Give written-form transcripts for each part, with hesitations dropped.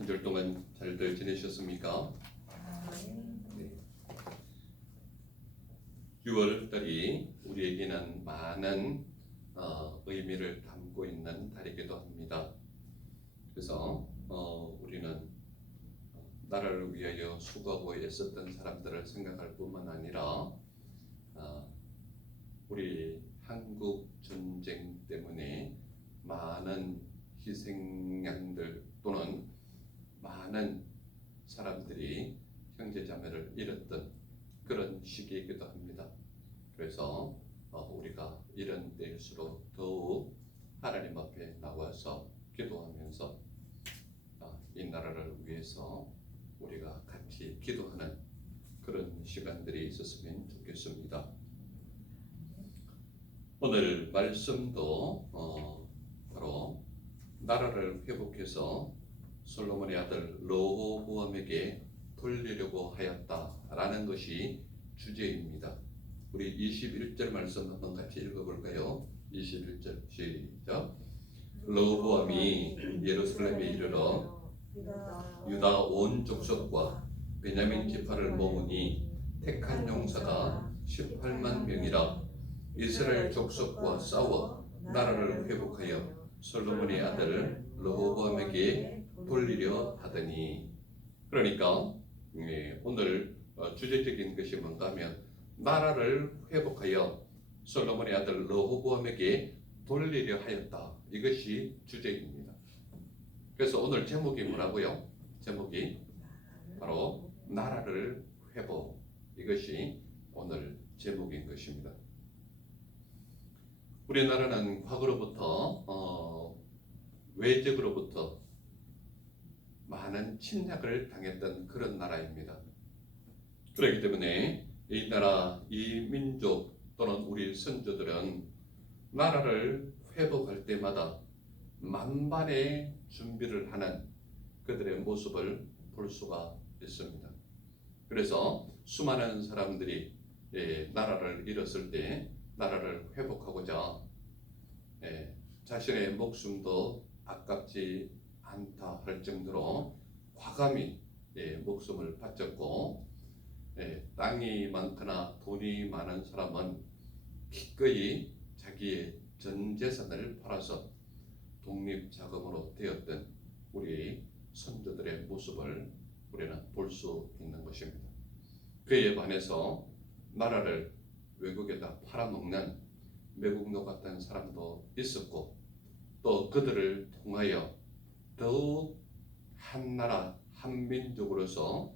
한 달 동안 잘들 지내셨습니까? 네. 6월 달이 우리에게는 많은 의미를 담고 있는 달이기도 합니다. 그래서 우리는 나라를 위하여 수고하고 애썼던 사람들을 생각할 뿐만 아니라 우리 한국 전쟁 때문에 많은 희생양들 또는 많은 사람들이 형제자매를 잃었던 그런 시기이기도 합니다. 그래서 우리가 이런 때일수록 더욱 하나님 앞에 나와서 기도하면서 이 나라를 위해서 우리가 같이 기도하는 그런 시간들이 있었으면 좋겠습니다. 오늘 말씀도 바로 나라를 회복해서 솔로몬의 아들 르호보암에게 돌리려고 하였다라는 것이 주제입니다. 우리 21절 말씀 한번 같이 읽어볼까요? 21절 시작. 르호보암이 예루살렘에 이르러 유다 온 족속과 베냐민 지파를 모으니 택한 용사가 18만 명이라. 이스라엘 족속과 싸워 나라를 회복하여 솔로몬의 아들 르호보암에게 돌리려 하더니. 그러니까 오늘 주제적인 것이 뭔가 하면 나라를 회복하여 솔로몬의 아들 르호보암에게 돌리려 하였다. 이것이 주제입니다. 그래서 오늘 제목이 뭐라고요? 제목이 바로 나라를 회복. 이것이 오늘 제목인 것입니다. 우리나라는 과거로부터 외적으로부터 많은 침략을 당했던 그런 나라입니다. 그렇기 때문에 이 나라, 이 민족 또는 우리 선조들은 나라를 회복할 때마다 만반의 준비를 하는 그들의 모습을 볼 수가 있습니다. 그래서 수많은 사람들이 나라를 잃었을 때 나라를 회복하고자 자신의 목숨도 아깝지 않다 할 정도로 과감히 목숨을 바쳤고, 땅이 많거나 돈이 많은 사람은 기꺼이 자기의 전 재산을 팔아서 독립자금으로 되었던 우리 선조들의 모습을 우리는 볼 수 있는 것입니다. 그에 반해서 나라를 외국에다 팔아먹는 매국노 같은 사람도 있었고, 또 그들을 통하여 더욱 한 나라 한 민족으로서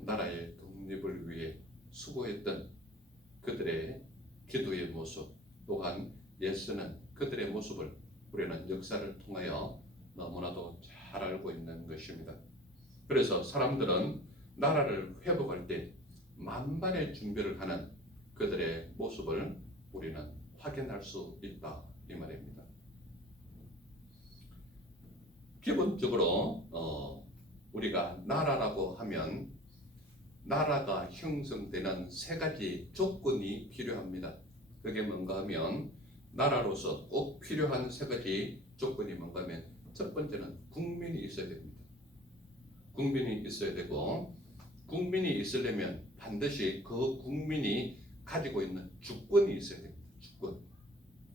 나라의 독립을 위해 수고했던 그들의 기도의 모습 또한 애쓰는 그들의 모습을 우리는 역사를 통하여 너무나도 잘 알고 있는 것입니다. 그래서 사람들은 나라를 회복할 때 만반의 준비를 하는 그들의 모습을 우리는 확인할 수 있다 이 말입니다. 기본적으로 우리가 나라라고 하면 나라가 형성되는 세 가지 조건이 필요합니다. 그게 뭔가 하면 나라로서 꼭 필요한 세 가지 조건이 뭔가 하면 첫 번째는 국민이 있어야 됩니다. 국민이 있어야 되고, 국민이 있으려면 반드시 그 국민이 가지고 있는 주권이 있어야 됩니다. 주권.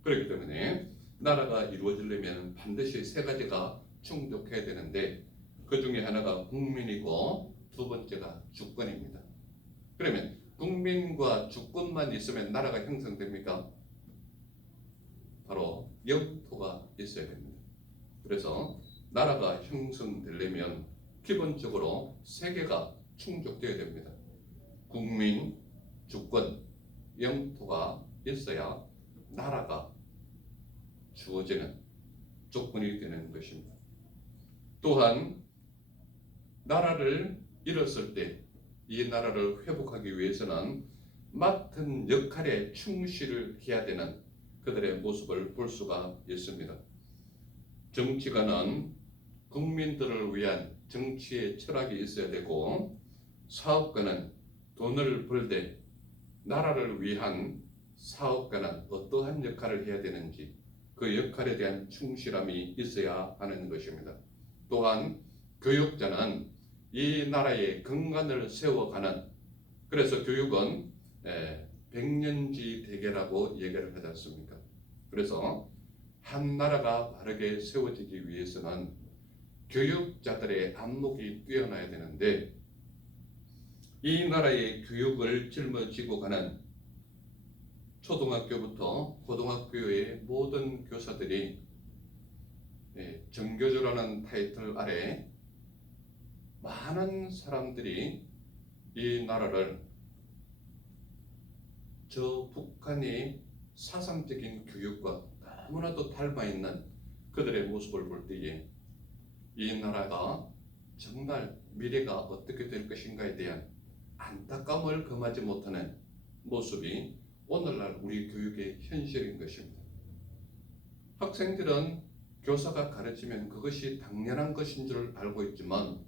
그렇기 때문에 나라가 이루어지려면 반드시 세 가지가 충족해야 되는데 그 중에 하나가 국민이고 두 번째가 주권입니다. 그러면 국민과 주권만 있으면 나라가 형성됩니까? 바로 영토가 있어야 됩니다. 그래서 나라가 형성되려면 기본적으로 세 개가 충족되어야 됩니다. 국민, 주권, 영토가 있어야 나라가 주어지는 조건이 되는 것입니다. 또한 나라를 잃었을 때 이 나라를 회복하기 위해서는 맡은 역할에 충실을 해야 되는 그들의 모습을 볼 수가 있습니다. 정치가는 국민들을 위한 정치의 철학이 있어야 되고, 사업가는 돈을 벌 때 나라를 위한 사업가는 어떠한 역할을 해야 되는지 그 역할에 대한 충실함이 있어야 하는 것입니다. 또한 교육자는 이 나라의 근간을 세워가는, 그래서 교육은 백년지 대계라고 얘기를 하지 않습니까? 그래서 한 나라가 바르게 세워지기 위해서는 교육자들의 안목이 뛰어나야 되는데, 이 나라의 교육을 짊어지고 가는 초등학교부터 고등학교의 모든 교사들이 정교조라는 타이틀 아래 많은 사람들이 이 나라를 저 북한의 사상적인 교육과 너무나도 닮아 있는 그들의 모습을 볼 때에 이 나라가 정말 미래가 어떻게 될 것인가에 대한 안타까움을 금하지 못하는 모습이 오늘날 우리 교육의 현실인 것입니다. 학생들은 교사가 가르치면 그것이 당연한 것인 줄 알고 있지만,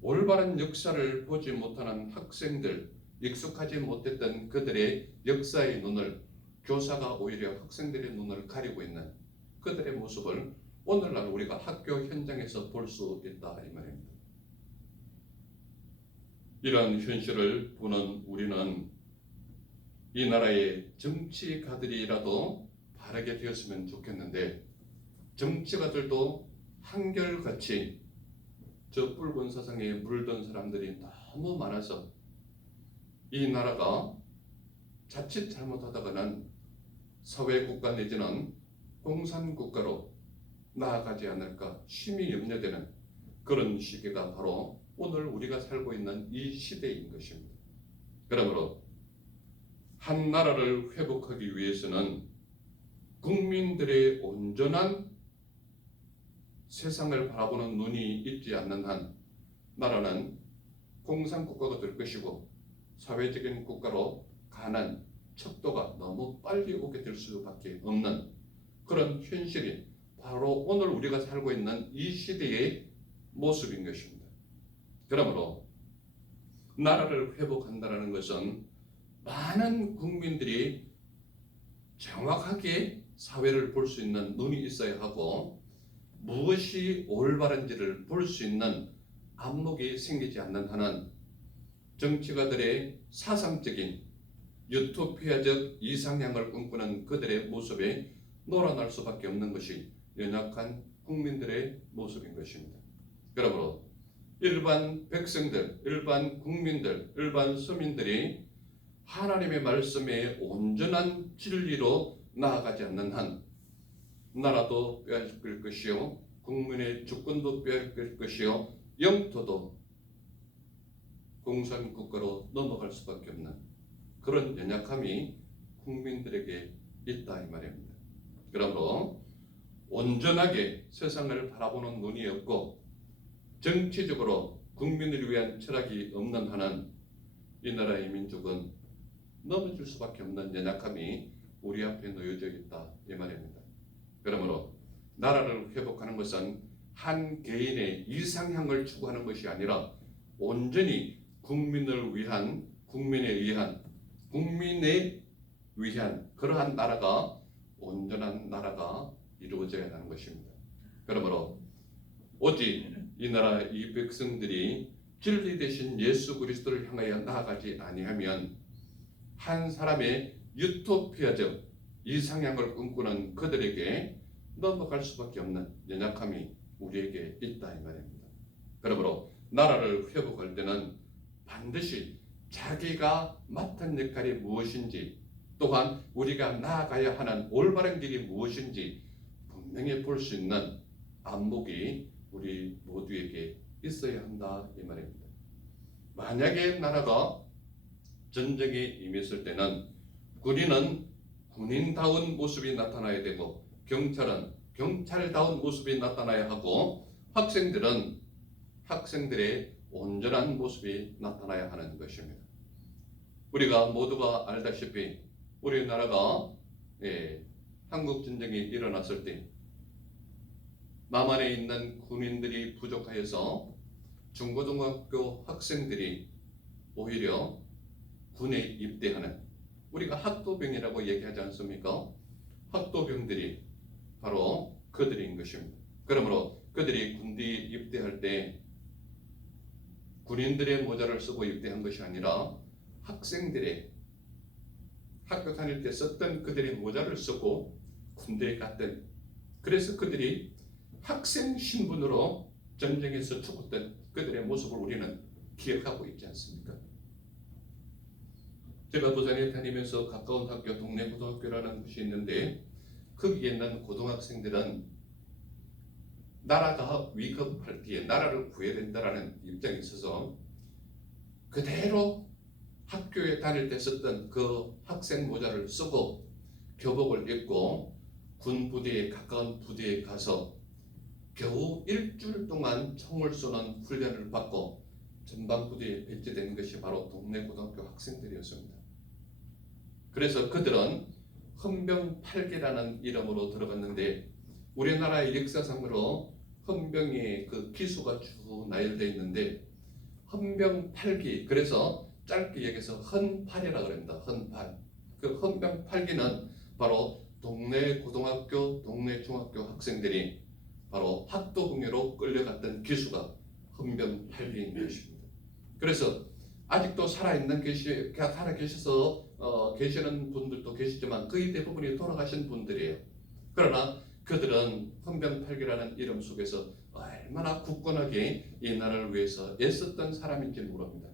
올바른 역사를 보지 못하는 학생들, 익숙하지 못했던 그들의 역사의 눈을 교사가 오히려 학생들의 눈을 가리고 있는 그들의 모습을 오늘날 우리가 학교 현장에서 볼 수 있다 이 말입니다. 이러한 현실을 보는 우리는 이 나라의 정치가들이라도 바르게 되었으면 좋겠는데, 정치가들도 한결같이 저 붉은 사상에 물든 사람들이 너무 많아서 이 나라가 자칫 잘못하다가는 사회국가 내지는 공산국가로 나아가지 않을까 심히 염려되는 그런 시기가 바로 오늘 우리가 살고 있는 이 시대인 것입니다. 그러므로 한 나라를 회복하기 위해서는 국민들의 온전한 세상을 바라보는 눈이 있지 않는 한 나라는 공산국가가 될 것이고, 사회적인 국가로 가는 척도가 너무 빨리 오게 될 수밖에 없는 그런 현실이 바로 오늘 우리가 살고 있는 이 시대의 모습인 것입니다. 그러므로 나라를 회복한다는 것은 많은 국민들이 정확하게 사회를 볼 수 있는 눈이 있어야 하고, 무엇이 올바른지를 볼 수 있는 안목이 생기지 않는 한은 정치가들의 사상적인 유토피아적 이상향을 꿈꾸는 그들의 모습에 놀아날 수밖에 없는 것이 연약한 국민들의 모습인 것입니다. 그러므로 일반 백성들, 일반 국민들, 일반 서민들이 하나님의 말씀에 온전한 진리로 나아가지 않는 한 나라도 빼앗길 것이요, 국민의 주권도 빼앗길 것이요, 영토도 공산국가로 넘어갈 수밖에 없는 그런 연약함이 국민들에게 있다 이 말입니다. 그러므로 온전하게 세상을 바라보는 눈이 없고 정치적으로 국민을 위한 철학이 없는 한은 이 나라의 민족은 넘어질 수밖에 없는 연약함이 우리 앞에 놓여져 있다 이 말입니다. 그러므로 나라를 회복하는 것은 한 개인의 이상향을 추구하는 것이 아니라 온전히 국민을 위한, 국민에 의한, 국민에 위한 그러한 나라가, 온전한 나라가 이루어져야 하는 것입니다. 그러므로 오직 이 나라 이 백성들이 진리 대신 예수 그리스도를 향하여 나아가지 아니하면 한 사람의 유토피아적 이상향을 꿈꾸는 그들에게 넘어갈 수밖에 없는 연약함이 우리에게 있다 이 말입니다. 그러므로 나라를 회복할 때는 반드시 자기가 맡은 역할이 무엇인지, 또한 우리가 나아가야 하는 올바른 길이 무엇인지 분명히 볼 수 있는 안목이 우리 모두에게 있어야 한다 이 말입니다. 만약에 나라가 전쟁에 임했을 때는 군인은 군인다운 모습이 나타나야 되고, 경찰은 경찰다운 모습이 나타나야 하고, 학생들은 학생들의 온전한 모습이 나타나야 하는 것입니다. 우리가 모두가 알다시피 우리나라가 한국전쟁이 일어났을 때 남한에 있는 군인들이 부족하여서 중고등학교 학생들이 오히려 군에 입대하는, 우리가 학도병이라고 얘기하지 않습니까? 학도병들이 바로 그들인 것입니다. 그러므로 그들이 군대에 입대할 때 군인들의 모자를 쓰고 입대한 것이 아니라 학생들의 학교 다닐 때 썼던 그들의 모자를 쓰고 군대에 갔던, 그래서 그들이 학생 신분으로 전쟁에서 죽었던 그들의 모습을 우리는 기억하고 있지 않습니까? 제가 부산에 다니면서 가까운 학교 동네 고등학교라는 곳이 있는데 거기에 있는 고등학생들은 나라가 위급할 때에 나라를 구해야 된다라는 입장에 있어서 그대로 학교에 다닐 때 썼던 그 학생 모자를 쓰고 교복을 입고 군 부대에 가까운 부대에 가서 겨우 일주일 동안 총을 쏘는 훈련을 받고 전방 부대에 배치된 것이 바로 동네 고등학교 학생들이었습니다. 그래서 그들은 헌병8기라는 이름으로 들어갔는데 우리나라의 역사상으로 헌병의 그 기수가 쭉 나열되어 있는데 헌병8기, 그래서 짧게 얘기해서 헌8이라고 합니다. 헌8. 그 헌병8기는 바로 동네 고등학교, 동네 중학교 학생들이 바로 학도병으로 끌려갔던 기수가 헌병8기인 것입니다. 그래서 아직도 살아계셔서 계시는 분들도 계시지만 거의 대부분이 돌아가신 분들이에요. 그러나 그들은 헌병8기라는 이름 속에서 얼마나 굳건하게 이 나라를 위해서 애썼던 사람인지 모릅니다.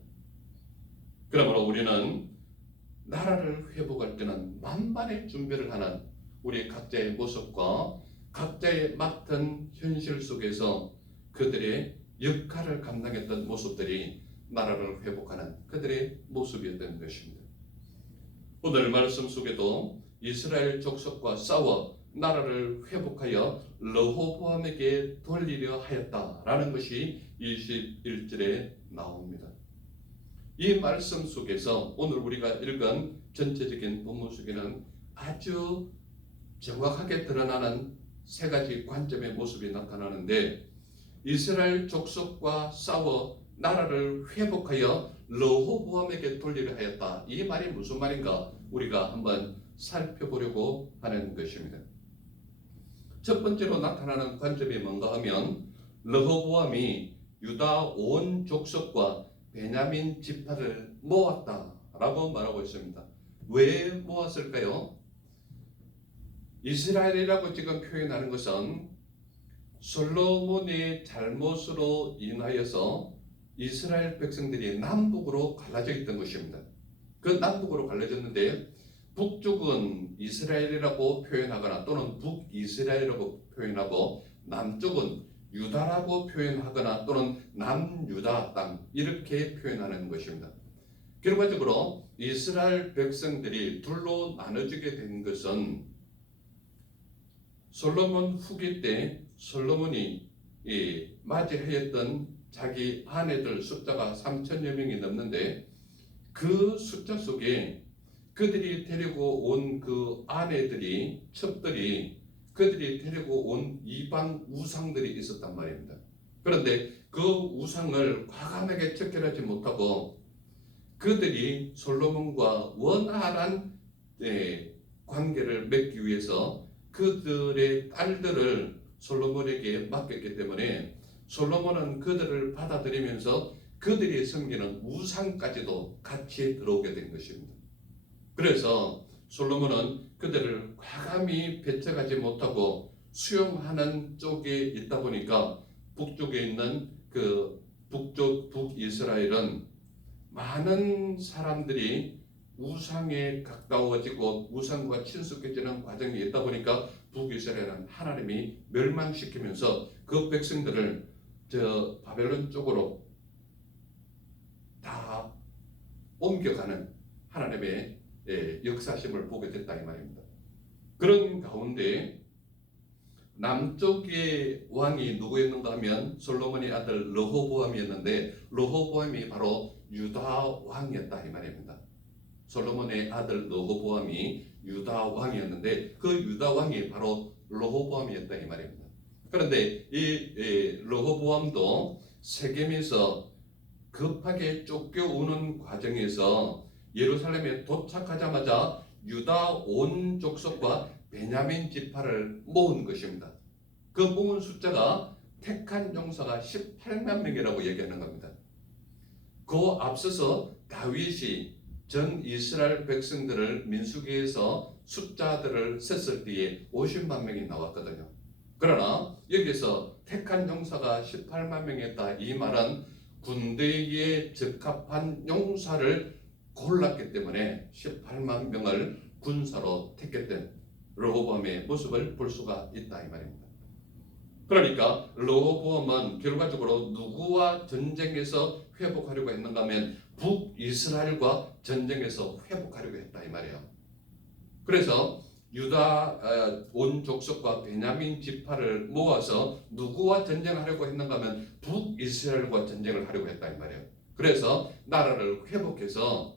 그러므로 우리는 나라를 회복할 때는 만반의 준비를 하는 우리 각자의 모습과 각자의 맡은 현실 속에서 그들의 역할을 감당했던 모습들이 나라를 회복하는 그들의 모습이었던 것입니다. 오늘 말씀 속에도 이스라엘 족속과 싸워 나라를 회복하여 르호보암에게 돌리려 하였다라는 것이 21절에 나옵니다. 이 말씀 속에서 오늘 우리가 읽은 전체적인 본문 속에는 아주 정확하게 드러나는 세 가지 관점의 모습이 나타나는데 이스라엘 족속과 싸워 나라를 회복하여 르호보암에게 돌리려 하였다. 이 말이 무슨 말인가 우리가 한번 살펴보려고 하는 것입니다. 첫 번째로 나타나는 관점이 뭔가 하면 르호보암이 유다 온 족속과 베냐민 지파를 모았다라고 말하고 있습니다. 왜 모았을까요? 이스라엘이라고 지금 표현하는 것은 솔로몬의 잘못으로 인하여서 이스라엘 백성들이 남북으로 갈라져 있던 것입니다. 그 남북으로 갈라졌는데 북쪽은 이스라엘이라고 표현하거나 또는 북이스라엘이라고 표현하고 남쪽은 유다라고 표현하거나 또는 남유다 땅 이렇게 표현하는 것입니다. 결과적으로 이스라엘 백성들이 둘로 나눠지게 된 것은 솔로몬 후기 때 솔로몬이 맞이하였던 자기 아내들 숫자가 3천여 명이 넘는데 그 숫자 속에 그들이 데리고 온 그 아내들이 첩들이 그들이 데리고 온 이방 우상들이 있었단 말입니다. 그런데 그 우상을 과감하게 척결하지 못하고 그들이 솔로몬과 원활한 관계를 맺기 위해서 그들의 딸들을 솔로몬에게 맡겼기 때문에 솔로몬은 그들을 받아들이면서 그들이 섬기는 우상까지도 같이 들어오게 된 것입니다. 그래서 솔로몬은 그들을 과감히 배척하지 못하고 수용하는 쪽에 있다 보니까 북쪽에 있는 그 북이스라엘은 많은 사람들이 우상에 가까워지고 우상과 친숙해지는 과정이 있다 보니까 북이스라엘은 하나님이 멸망시키면서 그 백성들을 저 바벨론 쪽으로 다 옮겨가는 하나님의 역사심을 보게 됐다 이 말입니다. 그런 가운데 남쪽의 왕이 누구였는가 하면 솔로몬의 아들 르호보암이었는데 르호보암이 바로 유다 왕이었다 이 말입니다. 솔로몬의 아들 르호보암이 유다 왕이었는데 그 유다 왕이 바로 르호보암이었다 이 말입니다. 그런데 이 르호보암도 세겜에서 급하게 쫓겨오는 과정에서 예루살렘에 도착하자마자 유다 온 족속과 베냐민 지파를 모은 것입니다. 그 모은 숫자가 택한 용사가 18만 명이라고 얘기하는 겁니다. 그 앞서서 다윗이 전 이스라엘 백성들을 민수기에서 숫자들을 셌을 때에 50만 명이 나왔거든요. 그러나 여기서 택한 용사가 18만 명이었다. 이 말은 군대에 적합한 용사를 골랐기 때문에 18만 명을 군사로 택했던 르호보암의 모습을 볼 수가 있다 이 말입니다. 그러니까 르호보암은 결과적으로 누구와 전쟁에서 회복하려고 했는가 하면 북이스라엘과 전쟁에서 회복하려고 했다 이 말이에요. 그래서 유다 온 족속과 베냐민 지파를 모아서 누구와 전쟁하려고 했는가 하면 북이스라엘과 전쟁을 하려고 했다 이 말이에요. 그래서 나라를 회복해서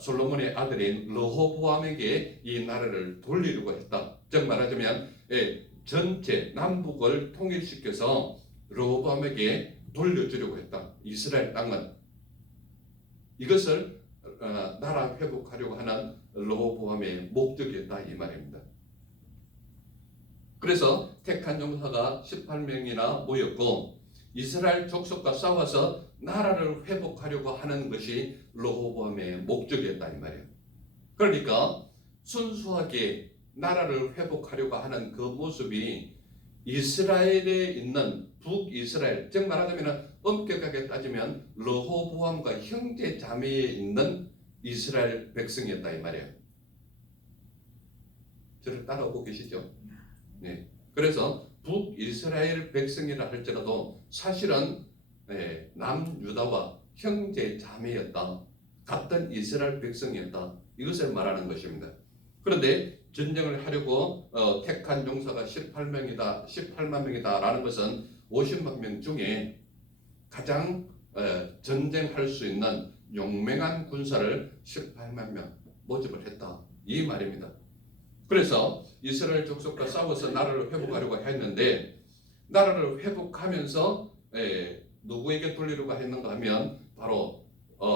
솔로몬의 아들인 르호보암에게 이 나라를 돌리려고 했다. 즉 말하자면 전체 남북을 통일시켜서 르호보암에게 돌려주려고 했다. 이스라엘 땅은 이것을 나라 회복하려고 하는 르호보암의 목적이었다 이 말입니다. 그래서 택한 용사가 18명이나 모였고 이스라엘 족속과 싸워서 나라를 회복하려고 하는 것이 르호보암의 목적이었다 이 말이에요. 그러니까 순수하게 나라를 회복하려고 하는 그 모습이 이스라엘에 있는 북이스라엘, 즉 말하자면 엄격하게 따지면 르호보암과 형제 자매에 있는 이스라엘 백성이었다 이 말이에요. 저를 따라오고 계시죠? 네. 그래서 북이스라엘 백성이라 할지라도 사실은 남유다와 형제 자매였다. 같은 이스라엘 백성이었다. 이것을 말하는 것입니다. 그런데 전쟁을 하려고 택한 용사가 18만 명이다라는 것은 50만 명 중에 가장 전쟁할 수 있는 용맹한 군사를 18만 명 모집을 했다. 이 말입니다. 그래서 이스라엘 족속과 싸워서 나라를 회복하려고 했는데 나라를 회복하면서 누구에게 돌리려고 했는가 하면 바로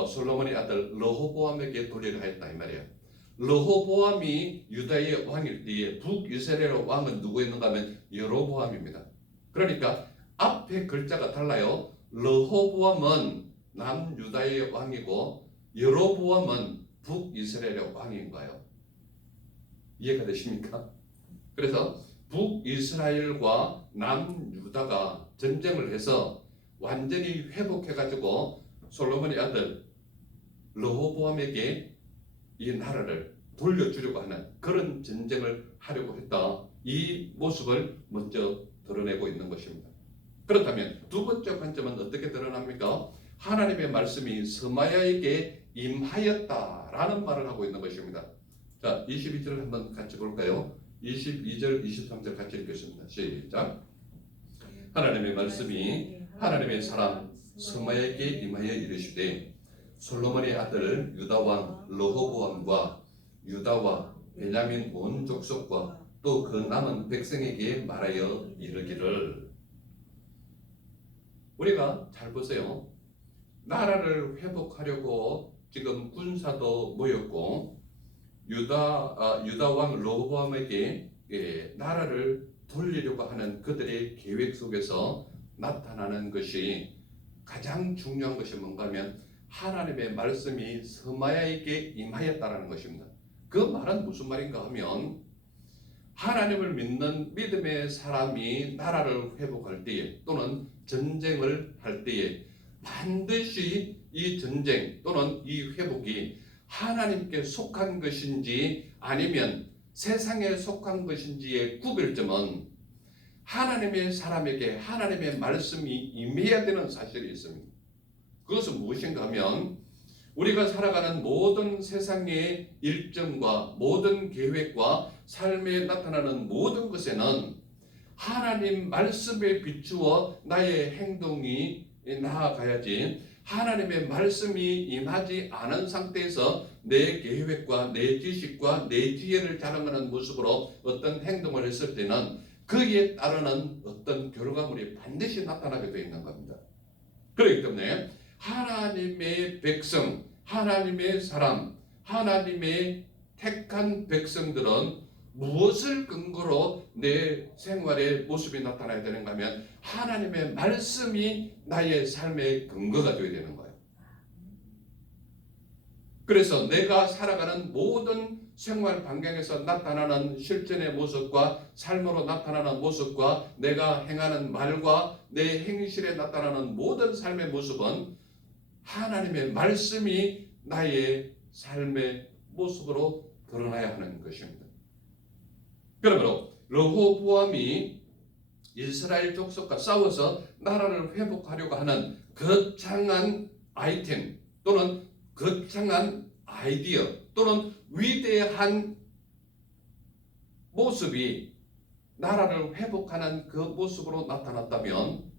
솔로몬의 아들 르호보암에게 돌리려 했다 이 말이에요. 르호보암이 유다의 왕일 때에 북이스라엘 왕은 누구였는가 하면 여로보암입니다. 그러니까 앞에 글자가 달라요. 르호보암은 남유다의 왕이고 여로보암은 북이스라엘의 왕인가요? 이해가 되십니까? 그래서 북이스라엘과 남유다가 전쟁을 해서 완전히 회복해가지고 솔로몬의 아들 르호보암에게 이 나라를 돌려주려고 하는 그런 전쟁을 하려고 했다. 이 모습을 먼저 드러내고 있는 것입니다. 그렇다면 두 번째 관점은 어떻게 드러납니까? 하나님의 말씀이 스마야에게 임하였다라는 말을 하고 있는 것입니다. 자, 22절 한번 같이 볼까요? 22절, 23절 같이 읽겠습니다. 시작. 하나님의 말씀이 하나님의 사람 스마야에게 임하여 이르시되 솔로몬의 아들 유다왕 르호보암과 유다와 베냐민 온 족속과 또 그 남은 백성에게 말하여 이르기를. 우리가 잘 보세요. 나라를 회복하려고 지금 군사도 모였고 유다 왕 르호보암에게 나라를 돌리려고 하는 그들의 계획 속에서 나타나는 것이 가장 중요한 것이 뭔가 하면 하나님의 말씀이 스마야에게 임하였다라는 것입니다. 그 말은 무슨 말인가 하면 하나님을 믿는 믿음의 사람이 나라를 회복할 때에 또는 전쟁을 할 때에 반드시 이 전쟁 또는 이 회복이 하나님께 속한 것인지 아니면 세상에 속한 것인지의 구별점은 하나님의 사람에게 하나님의 말씀이 임해야 되는 사실이 있습니다. 그것은 무엇인가 하면 우리가 살아가는 모든 세상의 일정과 모든 계획과 삶에 나타나는 모든 것에는 하나님 말씀에 비추어 나의 행동이 나아가야지 하나님의 말씀이 임하지 않은 상태에서 내 계획과 내 지식과 내 지혜를 자랑하는 모습으로 어떤 행동을 했을 때는 그에 따르는 어떤 결과물이 반드시 나타나게 되어 있는 겁니다. 그렇기 때문에 하나님의 백성, 하나님의 사람, 하나님의 택한 백성들은 무엇을 근거로 내 생활의 모습이 나타나야 되는가 하면 하나님의 말씀이 나의 삶의 근거가 되어야 되는 거예요. 그래서 내가 살아가는 모든 생활 반경에서 나타나는 실전의 모습과 삶으로 나타나는 모습과 내가 행하는 말과 내 행실에 나타나는 모든 삶의 모습은 하나님의 말씀이 나의 삶의 모습으로 드러나야 하는 것입니다. 그러므로 르호보암이 이스라엘 족속과 싸워서 나라를 회복하려고 하는 거창한 아이템 또는 거창한 아이디어 또는 위대한 모습이 나라를 회복하는 그 모습으로 나타났다면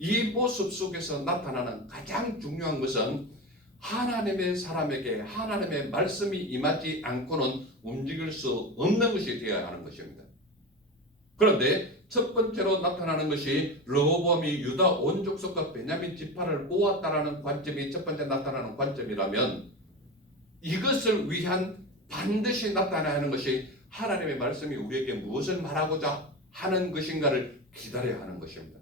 이 모습 속에서 나타나는 가장 중요한 것은 하나님의 사람에게 하나님의 말씀이 임하지 않고는 움직일 수 없는 것이 되어야 하는 것입니다. 그런데 첫 번째로 나타나는 것이 르호보암이 유다 온 족속과 베냐민 지파를 모았다라는 관점이 첫 번째 나타나는 관점이라면 이것을 위한 반드시 나타나야 하는 것이 하나님의 말씀이 우리에게 무엇을 말하고자 하는 것인가를 기다려야 하는 것입니다.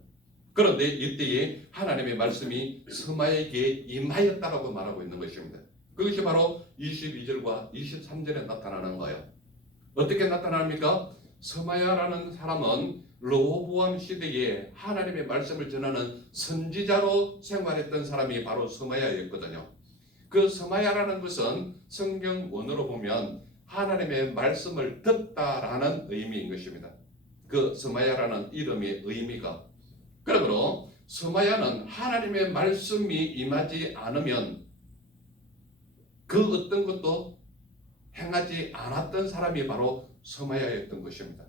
그런데 이때에 하나님의 말씀이 스마야에게 임하였다라고 말하고 있는 것입니다. 그것이 바로 22절과 23절에 나타나는 거예요. 어떻게 나타납니까? 스마야라는 사람은 르호보암 시대에 하나님의 말씀을 전하는 선지자로 생활했던 사람이 바로 스마야였거든요. 그 스마야라는 것은 성경 원어로 보면 하나님의 말씀을 듣다라는 의미인 것입니다. 그 스마야라는 이름의 의미가. 그러므로 스마야는 하나님의 말씀이 임하지 않으면 그 어떤 것도 행하지 않았던 사람이 바로 스마야였던 것입니다.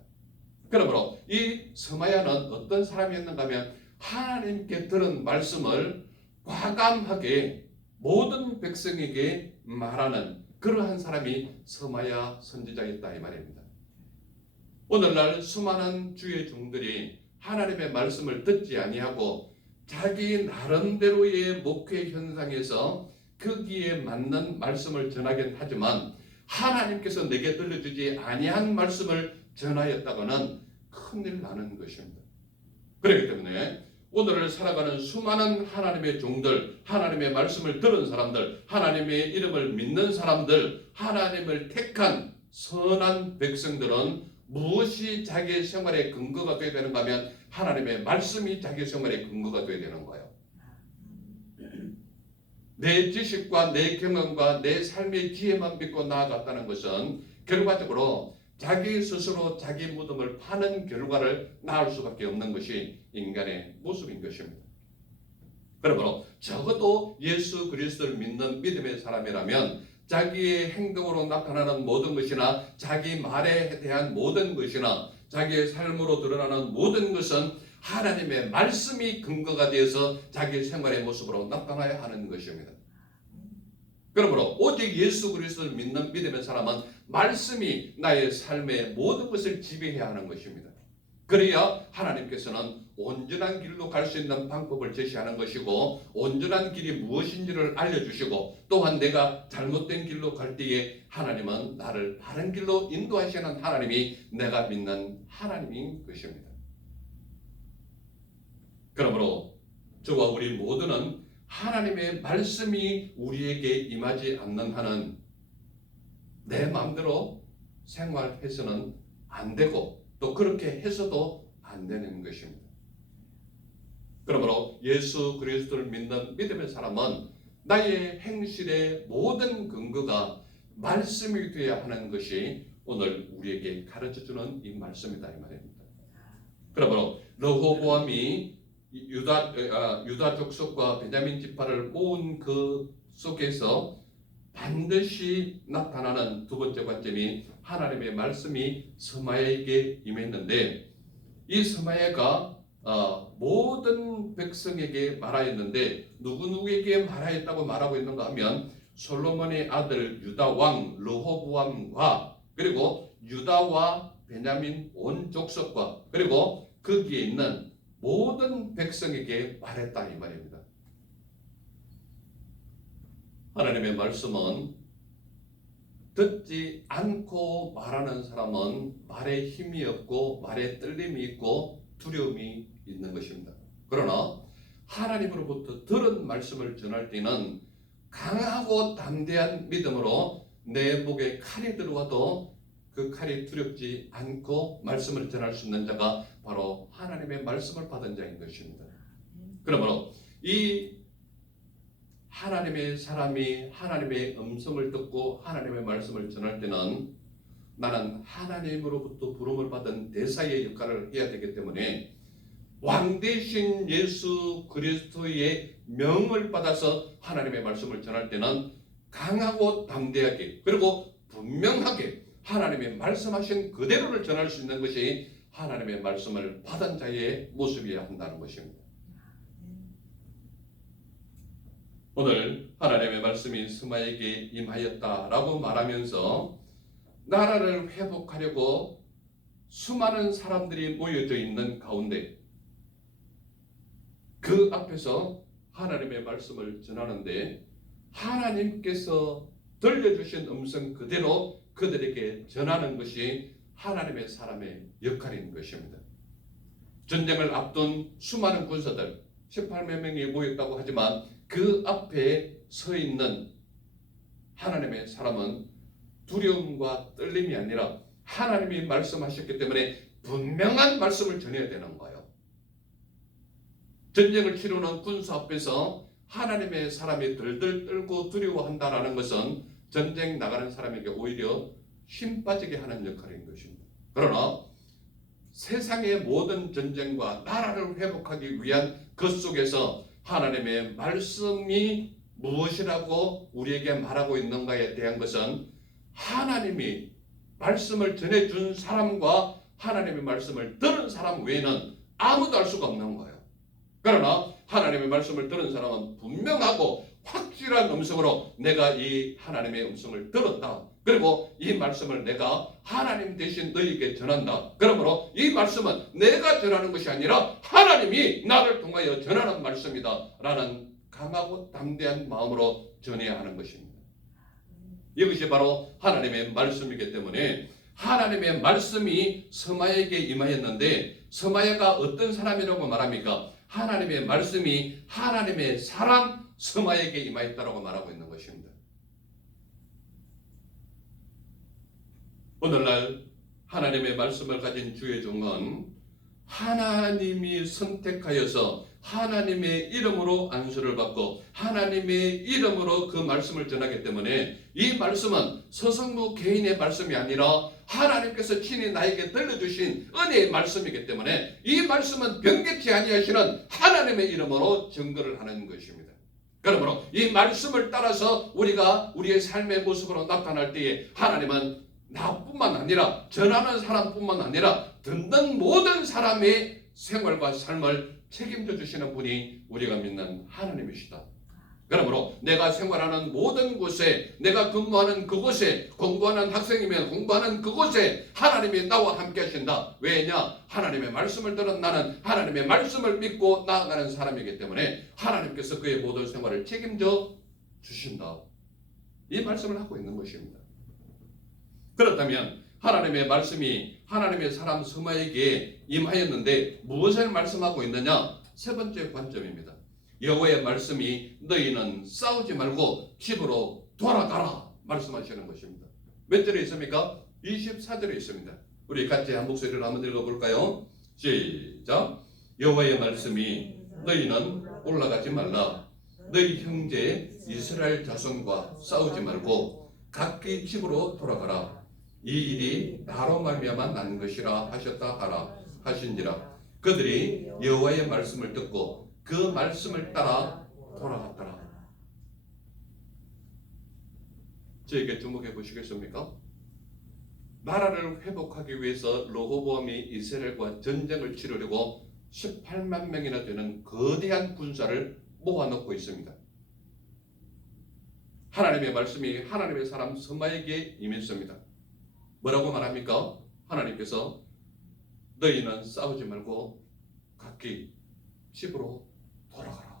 그러므로 이 스마야는 어떤 사람이었는가 하면 하나님께 들은 말씀을 과감하게 모든 백성에게 말하는 그러한 사람이 스마야 선지자였다 이 말입니다. 오늘날 수많은 주의 종들이 하나님의 말씀을 듣지 아니하고 자기 나름대로의 목회 현상에서 거기에 맞는 말씀을 전하긴 하지만 하나님께서 내게 들려주지 아니한 말씀을 전하였다고는 큰일 나는 것입니다. 그렇기 때문에 오늘을 살아가는 수많은 하나님의 종들, 하나님의 말씀을 들은 사람들, 하나님의 이름을 믿는 사람들, 하나님을 택한 선한 백성들은 무엇이 자기의 생활의 근거가 되어야 되는가 하면 하나님의 말씀이 자기의 생활의 근거가 되어야 되는 거예요. 내 지식과 내 경험과 내 삶의 지혜만 믿고 나아갔다는 것은 결과적으로 자기 스스로 자기 무덤을 파는 결과를 낳을 수밖에 없는 것이 인간의 모습인 것입니다. 그러므로 적어도 예수 그리스도를 믿는 믿음의 사람이라면 자기의 행동으로 나타나는 모든 것이나 자기 말에 대한 모든 것이나 자기의 삶으로 드러나는 모든 것은 하나님의 말씀이 근거가 되어서 자기 생활의 모습으로 나타나야 하는 것입니다. 그러므로 오직 예수 그리스도를 믿는 믿음의 사람은 말씀이 나의 삶의 모든 것을 지배해야 하는 것입니다. 그래야 하나님께서는 온전한 길로 갈 수 있는 방법을 제시하는 것이고 온전한 길이 무엇인지를 알려주시고 또한 내가 잘못된 길로 갈 때에 하나님은 나를 바른 길로 인도하시는 하나님이 내가 믿는 하나님인 것입니다. 그러므로 저와 우리 모두는 하나님의 말씀이 우리에게 임하지 않는 한은 내 마음대로 생활해서는 안 되고 또 그렇게 해서도 안 되는 것입니다. 그러므로 예수 그리스도를 믿는 믿음의 사람은 나의 행실의 모든 근거가 말씀이 되어야 하는 것이 오늘 우리에게 가르쳐주는 이 말씀이다 이 말입니다. 그러므로 르호보암이 유다 족속과 베냐민 지파를 모은 그 속에서 반드시 나타나는 두 번째 관점이 하나님의 말씀이 스마야에게 임했는데 이 스마야가 모든 백성에게 말하였는데 누구에게 말하였다고 말하고 있는가 하면 솔로몬의 아들 유다 왕 르호보암과 그리고 유다와 베냐민 온 족속과 그리고 거기에 있는 모든 백성에게 말했다 이 말입니다. 하나님의 말씀은 듣지 않고 말하는 사람은 말에 힘이 없고 말에 떨림이 있고 두려움이 있는 것입니다. 그러나 하나님으로부터 들은 말씀을 전할 때는 강하고 담대한 믿음으로 내 목에 칼이 들어와도 그 칼이 두렵지 않고 말씀을 전할 수 있는 자가 바로 하나님의 말씀을 받은 자인 것입니다. 그러므로 이 하나님의 사람이 하나님의 음성을 듣고 하나님의 말씀을 전할 때는 나는 하나님으로부터 부름을 받은 대사의 역할을 해야 되기 때문에 왕 대신 예수 그리스도의 명을 받아서 하나님의 말씀을 전할 때는 강하고 담대하게 그리고 분명하게 하나님의 말씀하신 그대로를 전할 수 있는 것이 하나님의 말씀을 받은 자의 모습이어야 한다는 것입니다. 오늘 하나님의 말씀이 스마에게 임하였다라고 말하면서 나라를 회복하려고 수많은 사람들이 모여져 있는 가운데 그 앞에서 하나님의 말씀을 전하는데 하나님께서 들려주신 음성 그대로 그들에게 전하는 것이 하나님의 사람의 역할인 것입니다. 전쟁을 앞둔 수많은 군사들 18만 명이 모였다고 하지만 그 앞에 서 있는 하나님의 사람은 두려움과 떨림이 아니라 하나님이 말씀하셨기 때문에 분명한 말씀을 전해야 되는 거예요. 전쟁을 치르는 군수 앞에서 하나님의 사람이 들들 떨고 두려워한다라는 것은 전쟁 나가는 사람에게 오히려 힘 빠지게 하는 역할인 것입니다. 그러나 세상의 모든 전쟁과 나라를 회복하기 위한 그 속에서 하나님의 말씀이 무엇이라고 우리에게 말하고 있는가에 대한 것은 하나님이 말씀을 전해준 사람과 하나님의 말씀을 들은 사람 외에는 아무도 알 수가 없는 거예요. 그러나 하나님의 말씀을 들은 사람은 분명하고 확실한 음성으로 내가 이 하나님의 음성을 들었다. 그리고 이 말씀을 내가 하나님 대신 너희에게 전한다. 그러므로 이 말씀은 내가 전하는 것이 아니라 하나님이 나를 통하여 전하는 말씀이다. 라는 강하고 담대한 마음으로 전해야 하는 것입니다. 이것이 바로 하나님의 말씀이기 때문에 하나님의 말씀이 스마에게 임하였는데 스마야가 어떤 사람이라고 말합니까? 하나님의 말씀이 하나님의 사람 스마에게 임하였다고 말하고 있는 것입니다. 오늘날 하나님의 말씀을 가진 주의 종은 하나님이 선택하여서 하나님의 이름으로 안수를 받고 하나님의 이름으로 그 말씀을 전하기 때문에 이 말씀은 서성무 개인의 말씀이 아니라 하나님께서 친히 나에게 들려주신 은혜의 말씀이기 때문에 이 말씀은 변개치 아니하시는 하나님의 이름으로 증거를 하는 것입니다. 그러므로 이 말씀을 따라서 우리가 우리의 삶의 모습으로 나타날 때에 하나님은 나뿐만 아니라 전하는 사람뿐만 아니라 듣는 모든 사람의 생활과 삶을 책임져 주시는 분이 우리가 믿는 하나님이시다. 그러므로 내가 생활하는 모든 곳에 내가 근무하는 그곳에 공부하는 학생이면 공부하는 그곳에 하나님이 나와 함께 하신다. 왜냐? 하나님의 말씀을 들은 나는 하나님의 말씀을 믿고 나아가는 사람이기 때문에 하나님께서 그의 모든 생활을 책임져 주신다. 이 말씀을 하고 있는 것입니다. 그렇다면 하나님의 말씀이 하나님의 사람 스마에게 임하였는데 무엇을 말씀하고 있느냐? 세 번째 관점입니다. 여호와의 말씀이 너희는 싸우지 말고 집으로 돌아가라 말씀하시는 것입니다. 몇 절에 있습니까? 24절에 있습니다. 우리 같이 한 목소리를 한번 읽어볼까요? 시작. 여호와의 말씀이 너희는 올라가지 말라. 너희 형제 이스라엘 자손과 싸우지 말고 각기 집으로 돌아가라. 이 일이 나로 말미암아 난 것이라 하셨다 하라 하신지라. 그들이 여호와의 말씀을 듣고 그 말씀을 따라 돌아갔더라. 저에게 주목해 보시겠습니까? 나라를 회복하기 위해서 르호보암이 이스라엘과 전쟁을 치르려고 18만 명이나 되는 거대한 군사를 모아놓고 있습니다. 하나님의 말씀이 하나님의 사람 스마에게 임했습니다. 뭐라고 말합니까? 하나님께서 너희는 싸우지 말고 각기 집으로 돌아가라.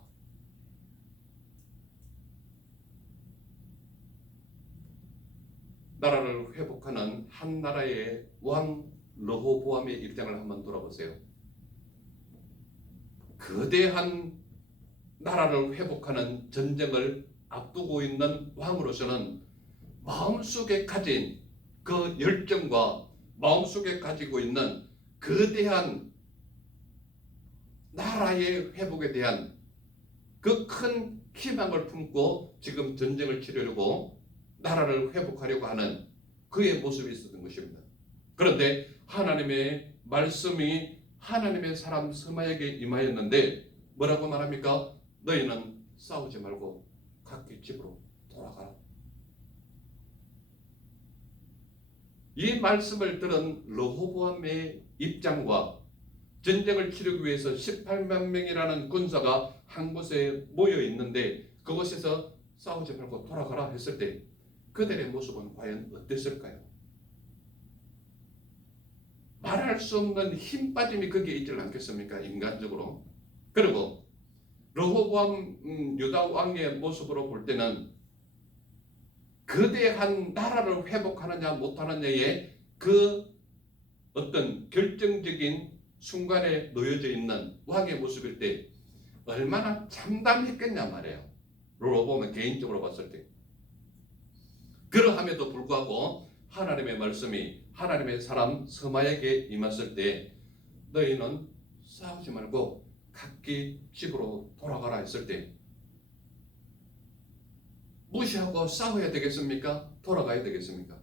나라를 회복하는 한 나라의 왕 르호보암의 입장을 한번 돌아보세요. 거대한 나라를 회복하는 전쟁을 앞두고 있는 왕으로서는 마음속에 가진 그 열정과 마음속에 가지고 있는 거대한 나라의 회복에 대한 그 큰 희망을 품고 지금 전쟁을 치르려고 나라를 회복하려고 하는 그의 모습이 있었던 것입니다. 그런데 하나님의 말씀이 하나님의 사람 스마에게 임하였는데 뭐라고 말합니까? 너희는 싸우지 말고 각기 집으로 돌아가라. 이 말씀을 들은 르호보암의 입장과 전쟁을 치르기 위해서 18만 명이라는 군사가 한 곳에 모여 있는데 그곳에서 싸우지 말고 돌아가라 했을 때 그들의 모습은 과연 어땠을까요? 말할 수 없는 힘 빠짐이 거기에 있지 않겠습니까? 인간적으로. 그리고 르호보암 유다 왕의 모습으로 볼 때는 거대한 나라를 회복하느냐 못하느냐의 그 어떤 결정적인 순간에 놓여져 있는 왕의 모습일 때 얼마나 참담했겠냐 말이에요. 르호보암은 개인적으로 봤을 때. 그러함에도 불구하고 하나님의 말씀이 하나님의 사람 스마에게 임했을 때 너희는 싸우지 말고 각기 집으로 돌아가라 했을 때 무시하고 싸워야 되겠습니까? 돌아가야 되겠습니까?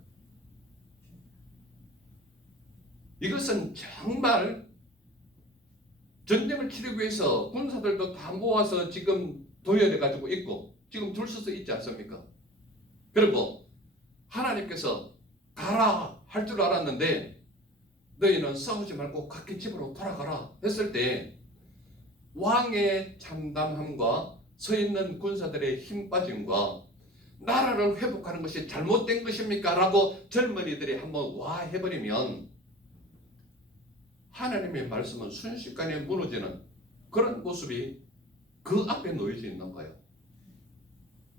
이것은 정말 전쟁을 치르기 위해서 군사들도 다 모아서 지금 도열해 가지고 있고 지금 줄 서서 있지 않습니까? 그리고 하나님께서 가라 할 줄 알았는데 너희는 싸우지 말고 각기 집으로 돌아가라 했을 때 왕의 참담함과 서 있는 군사들의 힘 빠짐과 나라를 회복하는 것이 잘못된 것입니까? 라고 젊은이들이 한번 와 해버리면 하나님의 말씀은 순식간에 무너지는 그런 모습이 그 앞에 놓여져 있는 거예요.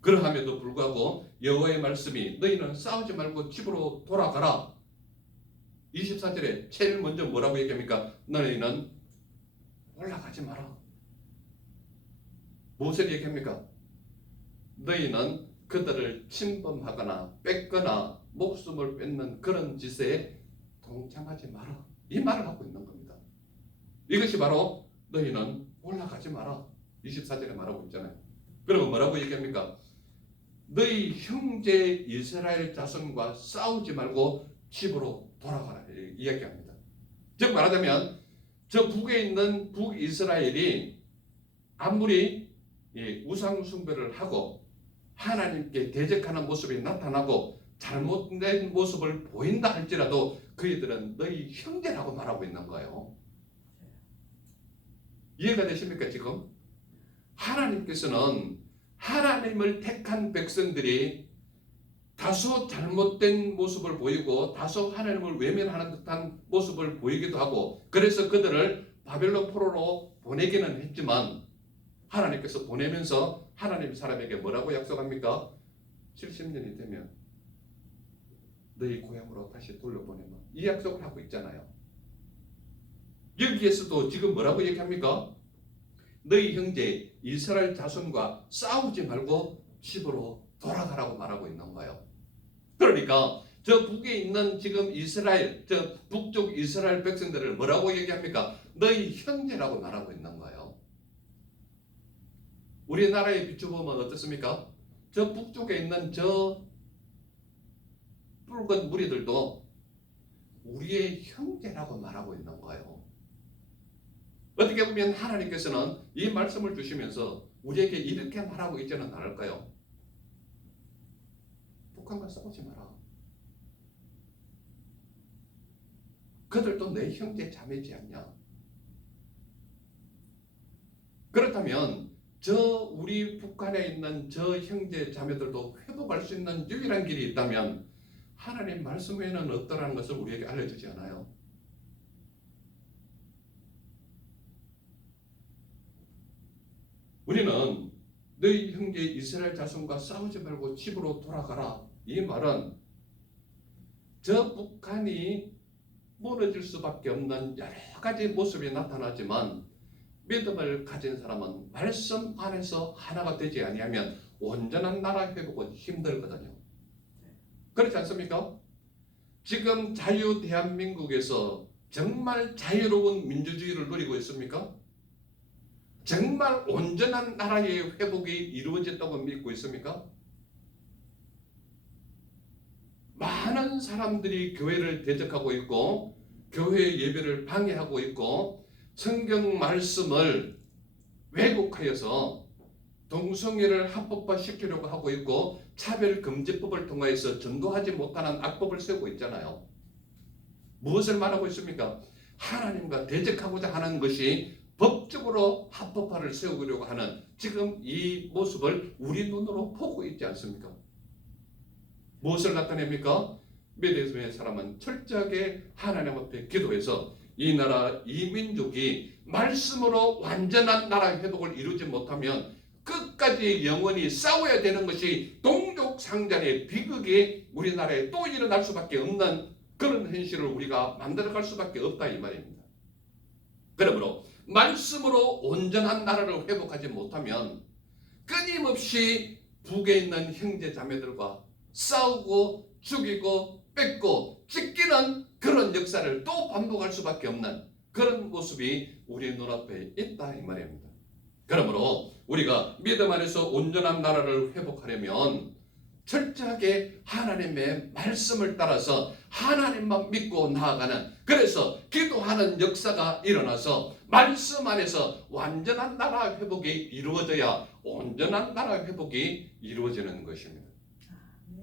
그러함에도 불구하고 여호와의 말씀이 너희는 싸우지 말고 집으로 돌아가라. 24절에 제일 먼저 뭐라고 얘기합니까? 너희는 올라가지 마라. 무엇을 얘기합니까? 너희는 그들을 침범하거나 뺏거나 목숨을 뺏는 그런 짓에 동참하지 마라. 이 말을 하고 있는 겁니다. 이것이 바로 너희는 올라가지 마라. 24절에 말하고 있잖아요. 그리고 뭐라고 얘기합니까? 너희 형제 이스라엘 자손과 싸우지 말고 집으로 돌아가라 이야기합니다. 즉 말하자면 저 북에 있는 북이스라엘이 아무리 우상 숭배를 하고 하나님께 대적하는 모습이 나타나고 잘못된 모습을 보인다 할지라도 그이들은 너희 형제라고 말하고 있는 거예요. 이해가 되십니까 지금? 하나님께서는 하나님을 택한 백성들이 다소 잘못된 모습을 보이고 다소 하나님을 외면하는 듯한 모습을 보이기도 하고 그래서 그들을 바벨론 포로로 보내기는 했지만 하나님께서 보내면서 하나님 사람에게 뭐라고 약속합니까? 70년이 되면 너희 고향으로 다시 돌려보내면 이 약속을 하고 있잖아요. 여기에서도 지금 뭐라고 얘기합니까? 너희 형제 이스라엘 자손과 싸우지 말고 집으로 돌아가라고 말하고 있는 거예요. 그러니까 저 북에 있는 지금 이스라엘, 저 북쪽 이스라엘 백성들을 뭐라고 얘기합니까? 너희 형제라고 말하고 있는 거예요. 우리나라에 비춰보면 어떻습니까? 저 북쪽에 있는 저 붉은 무리들도 우리의 형제라고 말하고 있는 거예요. 어떻게 보면 하나님께서는 이 말씀을 주시면서 우리에게 이렇게 말하고 있지는 않을까요? 북한과 싸우지 마라. 그들도 내 형제 자매지 않냐? 그렇다면 저 우리 북한에 있는 저 형제 자매들도 회복할 수 있는 유일한 길이 있다면 하나님 말씀 외에는 없다라는 것을 우리에게 알려주지 않아요? 우리는 너희 형제 이스라엘 자손과 싸우지 말고 집으로 돌아가라. 이 말은 저 북한이 무너질 수밖에 없는 여러 가지 모습이 나타나지만 믿음을 가진 사람은 말씀 안에서 하나가 되지 아니하면 온전한 나라 회복은 힘들거든요. 그렇지 않습니까? 지금 자유 대한민국에서 정말 자유로운 민주주의를 누리고 있습니까? 정말 온전한 나라의 회복이 이루어졌다고 믿고 있습니까? 많은 사람들이 교회를 대적하고 있고 교회 예배를 방해하고 있고 성경 말씀을 왜곡하여서 동성애를 합법화시키려고 하고 있고 차별금지법을 통해서 전도하지 못하는 악법을 세우고 있잖아요. 무엇을 말하고 있습니까? 하나님과 대적하고자 하는 것이 법적으로 합법화를 세우려고 하는 지금 이 모습을 우리 눈으로 보고 있지 않습니까? 무엇을 나타냅니까? 믿음의 사람은 철저하게 하나님 앞에 기도해서 이 나라, 이 민족이 말씀으로 완전한 나라 회복을 이루지 못하면 끝까지 영원히 싸워야 되는 것이 동족상잔의 비극이 우리나라에 또 일어날 수밖에 없는 그런 현실을 우리가 만들어갈 수밖에 없다 이 말입니다. 그러므로 말씀으로 온전한 나라를 회복하지 못하면 끊임없이 북에 있는 형제 자매들과 싸우고 죽이고 뺏고 찢기는 그런 역사를 또 반복할 수밖에 없는 그런 모습이 우리 눈앞에 있다 이 말입니다. 그러므로 우리가 믿음 안에서 온전한 나라를 회복하려면 철저하게 하나님의 말씀을 따라서 하나님만 믿고 나아가는, 그래서 기도하는 역사가 일어나서 말씀 안에서 완전한 나라 회복이 이루어져야 온전한 나라 회복이 이루어지는 것입니다.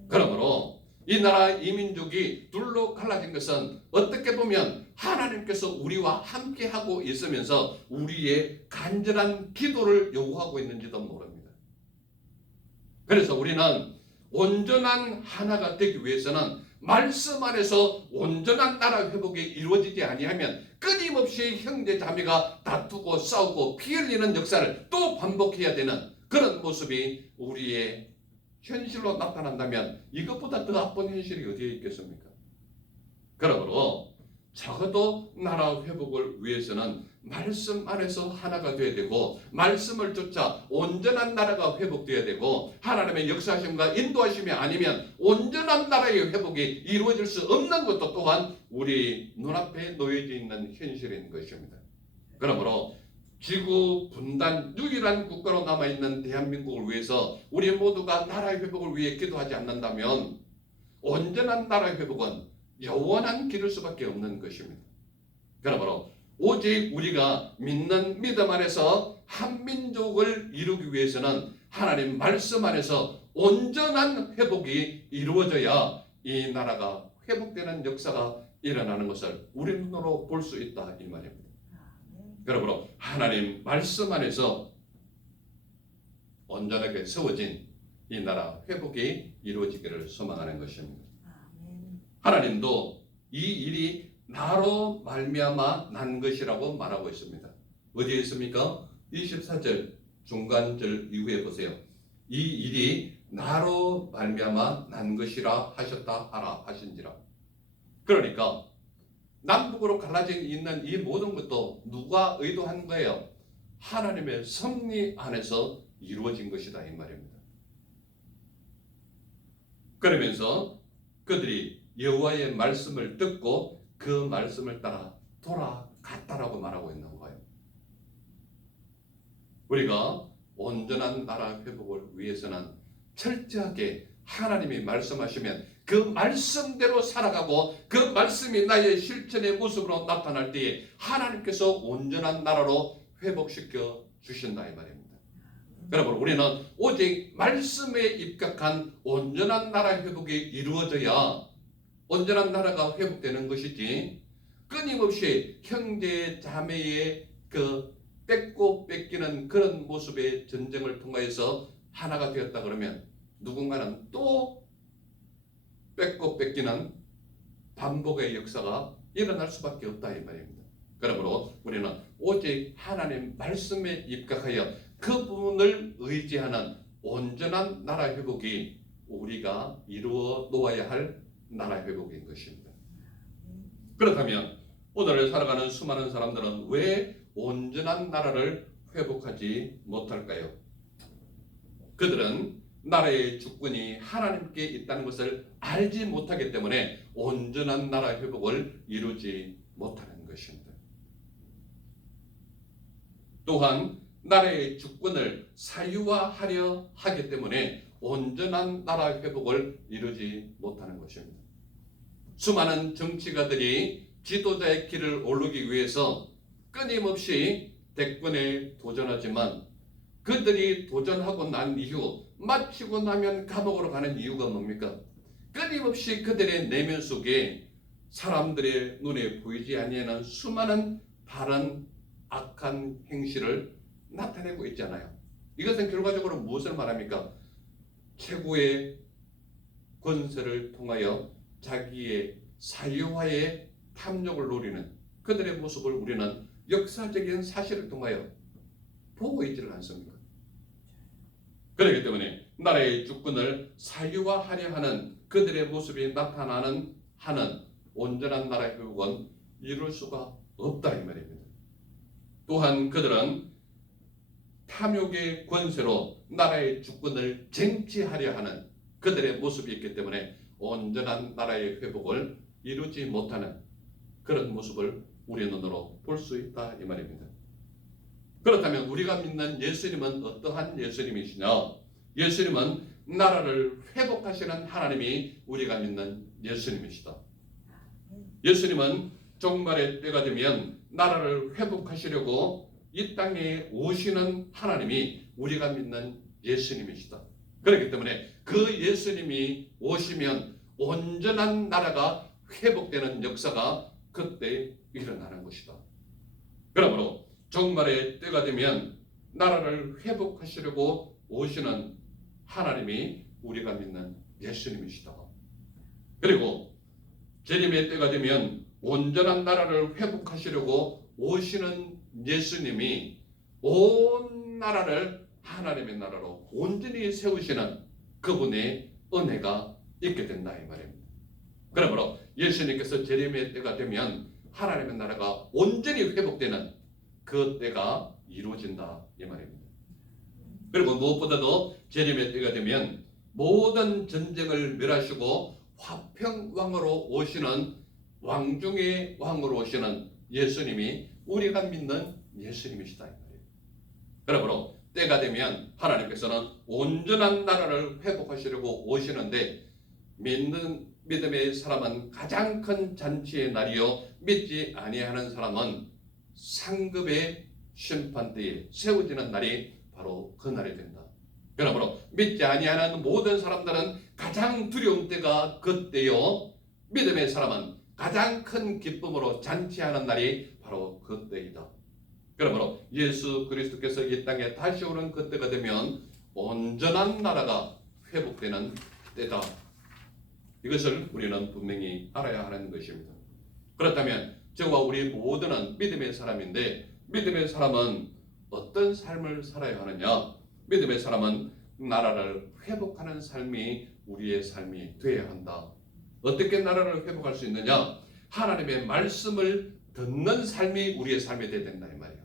그러므로 이 나라 이 민족이 둘로 갈라진 것은 어떻게 보면 하나님께서 우리와 함께하고 있으면서 우리의 간절한 기도를 요구하고 있는지도 모릅니다. 그래서 우리는 온전한 하나가 되기 위해서는 말씀 안에서 온전한 나라 회복이 이루어지지 아니하면 끊임없이 형제 자매가 다투고 싸우고 피 흘리는 역사를 또 반복해야 되는 그런 모습이 우리의 현실로 나타난다면 이것보다 더 나쁜 현실이 어디에 있겠습니까? 그러므로 적어도 나라 회복을 위해서는 말씀 안에서 하나가 되어야 되고 말씀을 쫓아 온전한 나라가 회복되어야 되고 하나님의 역사하심과 인도하심이 아니면 온전한 나라의 회복이 이루어질 수 없는 것도 또한 우리 눈앞에 놓여져 있는 현실인 것입니다. 그러므로 지구 분단 유일한 국가로 남아있는 대한민국을 위해서 우리 모두가 나라의 회복을 위해 기도하지 않는다면 온전한 나라의 회복은 영원한 길일 수밖에 없는 것입니다. 그러므로 오직 우리가 믿는 믿음 안에서 한민족을 이루기 위해서는 하나님 말씀 안에서 온전한 회복이 이루어져야 이 나라가 회복되는 역사가 일어나는 것을 우리 눈으로 볼 수 있다 이 말입니다. 그러므로 하나님 말씀 안에서 온전하게 세워진 이 나라 회복이 이루어지기를 소망하는 것입니다. 하나님도 이 일이 나로 말미암아 난 것이라고 말하고 있습니다. 어디에 있습니까? 24절 중간절 이후에 보세요. 이 일이 나로 말미암아 난 것이라 하셨다 하라 하신지라. 그러니까 남북으로 갈라져 있는 이 모든 것도 누가 의도한 거예요? 하나님의 섭리 안에서 이루어진 것이다 이 말입니다. 그러면서 그들이 여호와의 말씀을 듣고 그 말씀을 따라 돌아갔다라고 말하고 있는 거예요. 우리가 온전한 나라 회복을 위해서는 철저하게 하나님이 말씀하시면 그 말씀대로 살아가고 그 말씀이 나의 실천의 모습으로 나타날 때에 하나님께서 온전한 나라로 회복시켜 주신다 이 말입니다. 여러분 우리는 오직 말씀에 입각한 온전한 나라 회복이 이루어져야 온전한 나라가 회복되는 것이지 끊임없이 형제 자매의 그 뺏고 뺏기는 그런 모습의 전쟁을 통해서 하나가 되었다 그러면 누군가는 또 뺏고 뺏기는 반복의 역사가 일어날 수밖에 없다 이 말입니다. 그러므로 우리는 오직 하나님 말씀에 입각하여 그 부분을 의지하는 온전한 나라 회복이 우리가 이루어 놓아야 할 나라 회복인 것입니다. 그렇다면 오늘 살아가는 수많은 사람들은 왜 온전한 나라를 회복하지 못할까요? 그들은 나라의 주권이 하나님께 있다는 것을 알지 못하기 때문에 온전한 나라 회복을 이루지 못하는 것입니다. 또한 나라의 주권을 사유화하려 하기 때문에 온전한 나라 회복을 이루지 못하는 것입니다. 수많은 정치가들이 지도자의 길을 오르기 위해서 끊임없이 대권에 도전하지만 그들이 도전하고 난 이후 마치고 나면 감옥으로 가는 이유가 뭡니까? 끊임없이 그들의 내면 속에 사람들의 눈에 보이지 아니하는 수많은 다른 악한 행실을 나타내고 있잖아요. 이것은 결과적으로 무엇을 말합니까? 최고의 권세를 통하여 자기의 사유화의 탐욕을 노리는 그들의 모습을 우리는 역사적인 사실을 통하여 보고 있지를 않습니까? 그렇기 때문에 나라의 주권을 사유화하려 하는 그들의 모습이 나타나는 온전한 나라 회복은 이룰 수가 없다 이 말입니다. 또한 그들은 탐욕의 권세로 나라의 주권을 쟁취하려 하는 그들의 모습이 있기 때문에 온전한 나라의 회복을 이루지 못하는 그런 모습을 우리의 눈으로 볼 수 있다 이 말입니다. 그렇다면 우리가 믿는 예수님은 어떠한 예수님이시냐? 예수님은 나라를 회복하시는 하나님이 우리가 믿는 예수님이시다. 예수님은 종말의 때가 되면 나라를 회복하시려고 이 땅에 오시는 하나님이 우리가 믿는 예수님이시다. 그렇기 때문에 그 예수님이 오시면 온전한 나라가 회복되는 역사가 그때 일어나는 것이다. 그러므로 종말의 때가 되면 나라를 회복하시려고 오시는 하나님이 우리가 믿는 예수님이시다. 그리고 재림의 때가 되면 온전한 나라를 회복하시려고 오시는 예수님이 온 나라를 하나님의 나라로 온전히 세우시는 그분의 은혜가 있게 된다 이 말입니다. 그러므로 예수님께서 재림의 때가 되면 하나님의 나라가 온전히 회복되는 그 때가 이루어진다 이 말입니다. 그리고 무엇보다도 재림의 때가 되면 모든 전쟁을 멸하시고 화평왕으로 오시는 왕 중의 왕으로 오시는 예수님이 우리가 믿는 예수님이시다 이 말이에요. 그러므로 때가 되면 하나님께서는 온전한 나라를 회복하시려고 오시는데 믿는 믿음의 사람은 가장 큰 잔치의 날이요 믿지 아니하는 사람은 상급의 심판대에 세워지는 날이 바로 그 날이 된다. 그러므로 믿지 아니하는 모든 사람들은 가장 두려운 때가 그때요 믿음의 사람은 가장 큰 기쁨으로 잔치하는 날이 바로 그때이다. 그러므로 예수 그리스도께서 이 땅에 다시 오는 그때가 되면 온전한 나라가 회복되는 때다. 이것을 우리는 분명히 알아야 하는 것입니다. 그렇다면 저와 우리 모두는 믿음의 사람인데 믿음의 사람은 어떤 삶을 살아야 하느냐? 믿음의 사람은 나라를 회복하는 삶이 우리의 삶이 되어야 한다. 어떻게 나라를 회복할 수 있느냐? 하나님의 말씀을 듣는 삶이 우리의 삶이 되어야 된다 이 말이에요.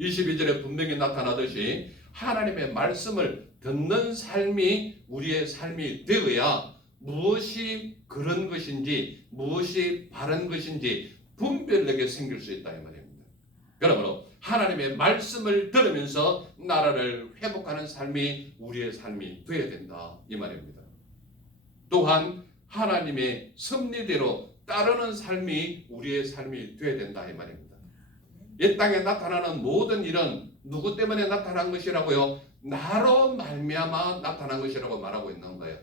22절에 분명히 나타나듯이 하나님의 말씀을 듣는 삶이 우리의 삶이 되어야 무엇이 그런 것인지 무엇이 바른 것인지 분별력이 생길 수 있다 이 말입니다. 그러므로 하나님의 말씀을 들으면서 나라를 회복하는 삶이 우리의 삶이 되어야 된다 이 말입니다. 또한 하나님의 섭리대로 따르는 삶이 우리의 삶이 되어야 된다 이 말입니다. 이 땅에 나타나는 모든 일은 누구 때문에 나타난 것이라고요? 나로 말미암아 나타난 것이라고 말하고 있는 거예요.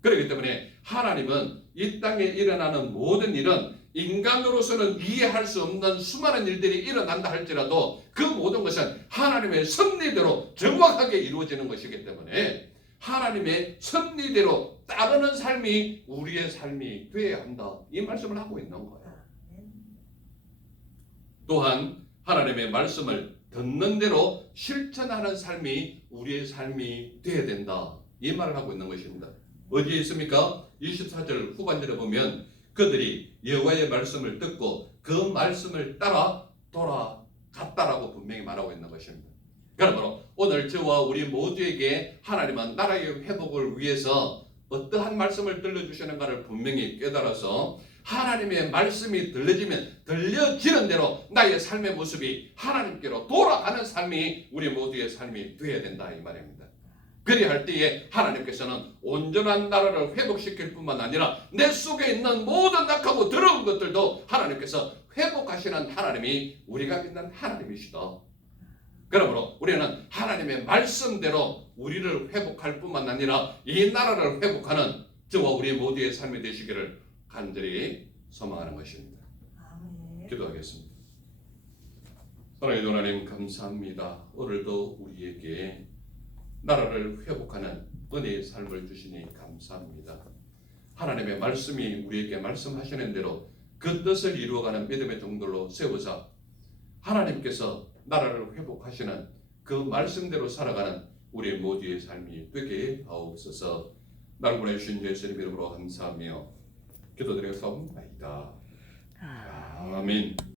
그렇기 때문에 하나님은 이 땅에 일어나는 모든 일은 인간으로서는 이해할 수 없는 수많은 일들이 일어난다 할지라도 그 모든 것은 하나님의 섭리대로 정확하게 이루어지는 것이기 때문에 하나님의 섭리대로 따르는 삶이 우리의 삶이 되어야 한다. 이 말씀을 하고 있는 거예요. 또한 하나님의 말씀을 듣는 대로 실천하는 삶이 우리의 삶이 되어야 된다. 이 말을 하고 있는 것입니다. 어디에 있습니까? 24절 후반절에 보면 그들이 여호와의 말씀을 듣고 그 말씀을 따라 돌아갔다라고 분명히 말하고 있는 것입니다. 그러므로 오늘 저와 우리 모두에게 하나님은 나라의 회복을 위해서 어떠한 말씀을 들려주시는가를 분명히 깨달아서 하나님의 말씀이 들려지는 대로 나의 삶의 모습이 하나님께로 돌아가는 삶이 우리 모두의 삶이 되어야 된다 이 말입니다. 그리할 때에 하나님께서는 온전한 나라를 회복시킬 뿐만 아니라 내 속에 있는 모든 악하고 더러운 것들도 하나님께서 회복하시는 하나님이 우리가 믿는 하나님이시다. 그러므로 우리는 하나님의 말씀대로 우리를 회복할 뿐만 아니라 이 나라를 회복하는 저와 우리 모두의 삶이 되시기를 간절히 소망하는 것입니다. 아멘. 기도하겠습니다. 사랑의 하나님 감사합니다. 오늘도 우리에게 나라를 회복하는 은혜의 삶을 주시니 감사합니다. 하나님의 말씀이 우리에게 말씀하시는 대로 그 뜻을 이루어가는 믿음의 종들로 세우사 하나님께서 나라를 회복하시는 그 말씀대로 살아가는 우리 모두의 삶이 되게 하옵소서. 나를 보내주신 예수님 이름으로 감사하며 기도드려서 나이다. 아멘.